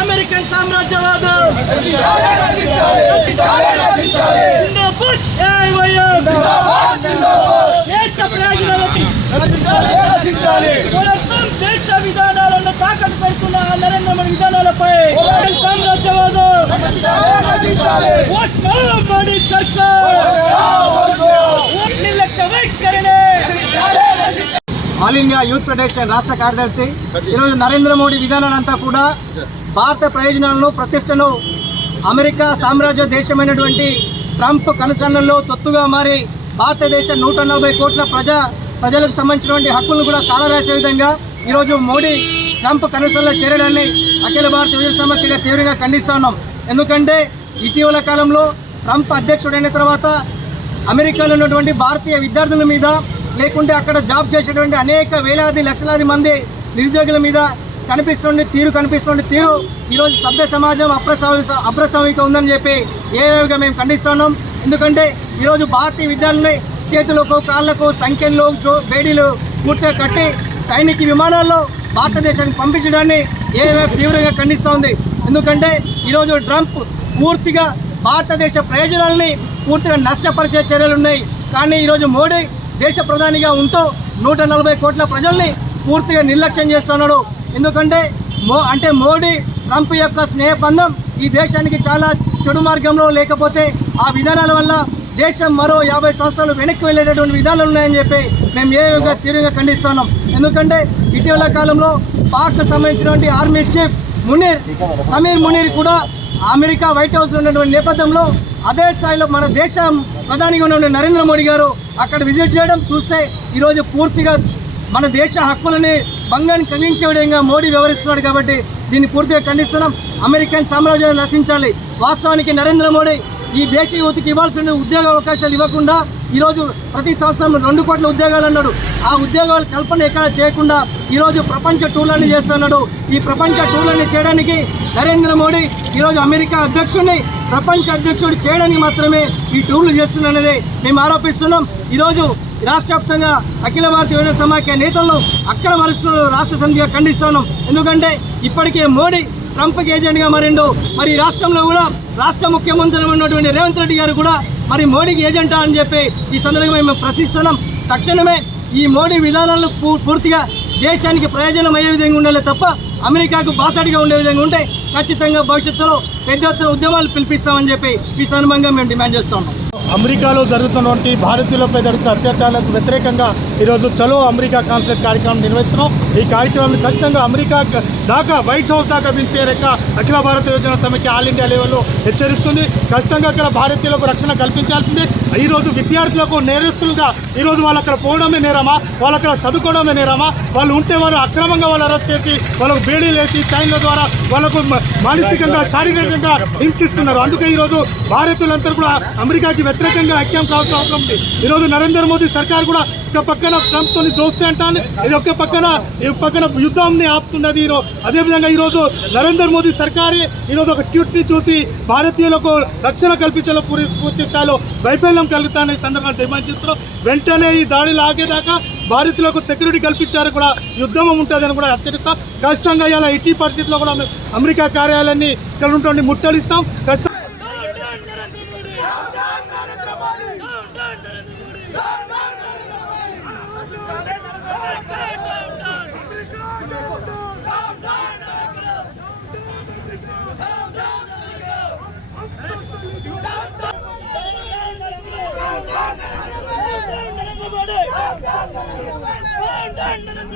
American సామ్రాజ్యవాదం. దేశ ప్రయోజనాలకి మొత్తం దేశ విధానాలను తాకట్టు పెడుతున్న నరేంద్ర మోడీ విధానాలపై సామ్రాజ్యవాదం. వైఖరినే ఆల్ ఇండియా యూత్ ఫెడరేషన్ రాష్ట్ర కార్యదర్శి ఈరోజు నరేంద్ర మోడీ విధానాలంతా కూడా భారత ప్రయోజనాలను ప్రతిష్టను అమెరికా సామ్రాజ్య దేశమైనటువంటి ట్రంప్ కనుసరణలో తొత్తుగా మారి భారతదేశ నూట నలభై కోట్ల ప్రజా ప్రజలకు సంబంధించినటువంటి హక్కులను కూడా కాలరాసే విధంగా ఈరోజు మోడీ ట్రంప్ కనుసరణలో చేరడాన్ని అఖిల భారత విజయ సమాఖ్యగా తీవ్రంగా ఖండిస్తున్నాం ఎందుకంటే ఇటీవల కాలంలో ట్రంప్ అధ్యక్షుడైన తర్వాత అమెరికాలో ఉన్నటువంటి భారతీయ విద్యార్థుల మీద లేకుంటే అక్కడ జాబ్ చేసేటువంటి అనేక వేలాది లక్షలాది మంది నిరుద్యోగుల మీద కనిపిస్తుండే తీరు కనిపిస్తుండే తీరు ఈరోజు సభ్య సమాజం అప్రస్వామిక అప్రస్వామిక ఉందని చెప్పి ఏవేవిగా మేము ఖండిస్తున్నాం. ఎందుకంటే ఈరోజు భారతీయ విద్యార్థులని చేతులకు కాళ్ళకు సంఖ్యలు బేడీలు పూర్తిగా కట్టి సైనిక విమానాల్లో భారతదేశానికి పంపించడాన్ని ఏవేవి తీవ్రంగా ఖండిస్తోంది ఎందుకంటే ఈరోజు ట్రంప్ పూర్తిగా భారతదేశ ప్రయోజనాలని పూర్తిగా నష్టపరిచే చర్యలు ఉన్నాయి. కానీ ఈరోజు మోడీ దేశ ప్రధానిగా ఉంటూ నూట నలభై కోట్ల ప్రజల్ని పూర్తిగా నిర్లక్ష్యం చేస్తున్నాడు. ఎందుకంటే మో అంటే మోడీ ట్రంప్ యొక్క స్నేహబంధం ఈ దేశానికి చాలా చెడు మార్గంలో లేకపోతే ఆ విధానాల వల్ల దేశం మరో యాభై సంవత్సరాలు వెనక్కి వెళ్ళేటటువంటి విధానాలు ఉన్నాయని చెప్పి మేము ఏ విధంగా తీవ్రంగా ఖండిస్తున్నాం. ఎందుకంటే ఇటీవల కాలంలో పాక్ సంబంధించినటువంటి ఆర్మీ చీఫ్ మునీర్ సమీర్ మునీర్ కూడా అమెరికా వైట్ హౌస్లో ఉన్నటువంటి నేపథ్యంలో అదే స్థాయిలో మన దేశం ప్రధానిగా ఉన్న నరేంద్ర మోడీ గారు అక్కడ విజిట్ చేయడం చూస్తే ఈరోజు పూర్తిగా మన దేశ హక్కులని భంగాన్ని కలిగించే విధంగా మోడీ వ్యవహరిస్తున్నాడు కాబట్టి దీన్ని పూర్తిగా ఖండిస్తున్నాం. అమెరికన్ సామ్రాజ్యాన్ని నశించాలి. వాస్తవానికి నరేంద్ర మోడీ ఈ దేశ యువతకి ఇవ్వాల్సిన ఉద్యోగ అవకాశాలు ఇవ్వకుండా ఈరోజు ప్రతి సంవత్సరం రెండు కోట్ల ఉద్యోగాలు అన్నాడు. ఆ ఉద్యోగాల కల్పన ఎక్కడ చేయకుండా ఈరోజు ప్రపంచ టూర్లన్నీ చేస్తున్నాడు. ఈ ప్రపంచ టూర్లన్నీ చేయడానికి నరేంద్ర మోడీ ఈరోజు అమెరికా అధ్యక్షుడిని ప్రపంచ అధ్యక్షుడు చేయడానికి మాత్రమే ఈ టూర్లు చేస్తున్నానని మేము ఆరోపిస్తున్నాం. ఈరోజు రాష్ట్ర వ్యాప్తంగా అఖిల భారతీయ యువజన సమాఖ్య నేతలను అక్రమ అరెస్టులను రాష్ట్ర సమితిగా ఖండిస్తున్నాం. ఎందుకంటే ఇప్పటికే మోడీ ట్రంప్కి ఏజెంట్గా మారిండు. మరి రాష్ట్రంలో కూడా రాష్ట్ర ముఖ్యమంత్రి ఉన్నటువంటి రేవంత్ రెడ్డి గారు కూడా మరి మోడీకి ఏజెంటా అని చెప్పి ఈ సందర్భంగా మేము ప్రశ్నిస్తున్నాం. తక్షణమే ఈ మోడీ విధానాలను పూ- పూర్తిగా దేశానికి ప్రయోజనం అయ్యే విధంగా ఉండాలి తప్ప అమెరికాకు బాసాటిగా ఉండే విధంగా ఉంటే ఖచ్చితంగా భవిష్యత్తులో పెద్ద ఉద్యమాలు పిలిపిస్తామని చెప్పి ఈ సందర్భంగా మేము డిమాండ్ చేస్తున్నాం అమెరికాలో జరుగుతున్నటువంటి భారతీయులపై జరుగుతున్న అత్యాచారాలకు వ్యతిరేకంగా ఈరోజు చలో అమెరికా కాన్సర్ట్ కార్యక్రమం నిర్వహిస్తున్నాం. ఈ కార్యక్రమాన్ని ఖచ్చితంగా అమెరికా దాకా వైట్ హౌస్ దాకా వింపే అఖిల భారత యోజన సమైక్య ఆల్ ఇండియా లెవెల్లో హెచ్చరిస్తుంది. ఖచ్చితంగా అక్కడ భారతీయులకు రక్షణ కల్పించాల్సింది. ఈరోజు విద్యార్థులకు నేరస్తులుగా ఈరోజు వాళ్ళు అక్కడ పోవడమే నేరమా? వాళ్ళు అక్కడ చదువుకోవడమే నేరమా? వాళ్ళు ఉంటే వాళ్ళు అక్రమంగా వాళ్ళు అరెస్ట్ చేసి వాళ్ళకు బేడీలు వేసి చైన్ల ద్వారా వాళ్ళకు మానసికంగా శారీరకంగా హింసిస్తున్నారు. అందుకే ఈరోజు భారతీయులందరూ కూడా అమెరికాకి వ్యతిరేకంగా ఐక్యం కావాల్సిన అవసరం ఉంది. ఈరోజు నరేంద్ర మోదీ సర్కార్ కూడా ఒక పక్కన ట్రంప్ తోని దోస్తే అంటాను ఇది ఒక పక్కన ఈ పక్కన యుద్ధాన్ని ఆపుతున్నది ఈరోజు అదేవిధంగా ఈరోజు నరేంద్ర మోదీ సర్కారే ఈరోజు ఒక ట్వీట్ని చూసి భారతీయులకు రక్షణ కల్పించడం పూర్తి పూర్తి స్థాయిలో వైఫల్యం కలుగుతాయని ఈ సందర్భంగా డిమాండ్ చేస్తున్నాం. వెంటనే ఈ దాడిలు ఆగేదాకా భారతీయులకు సెక్యూరిటీ కల్పించారు కూడా యుద్ధం ఉంటుందని కూడా హెచ్చరిస్తాం. ఖచ్చితంగా ఇలా ఇటీ పరిస్థితుల్లో కూడా అమెరికా కార్యాలయాన్ని ఇక్కడ ఉంటుండి ముట్టడిస్తాం. ఖచ్చితంగా Let us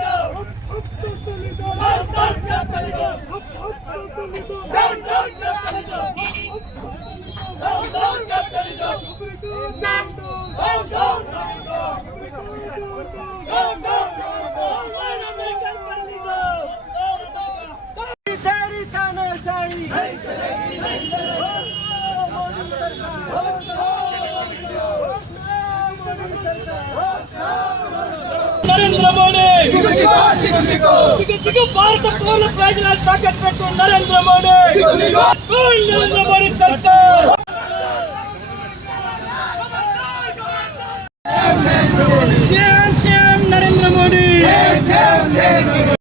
నరేంద్ర మోడీ! సిగ్గు సిగ్గు భారత పౌరుల ప్రయోజనాలు తాకట్టు పెట్టు నరేంద్ర మోడీ! నరేంద్ర మోడీ సర్కార్! సీఎం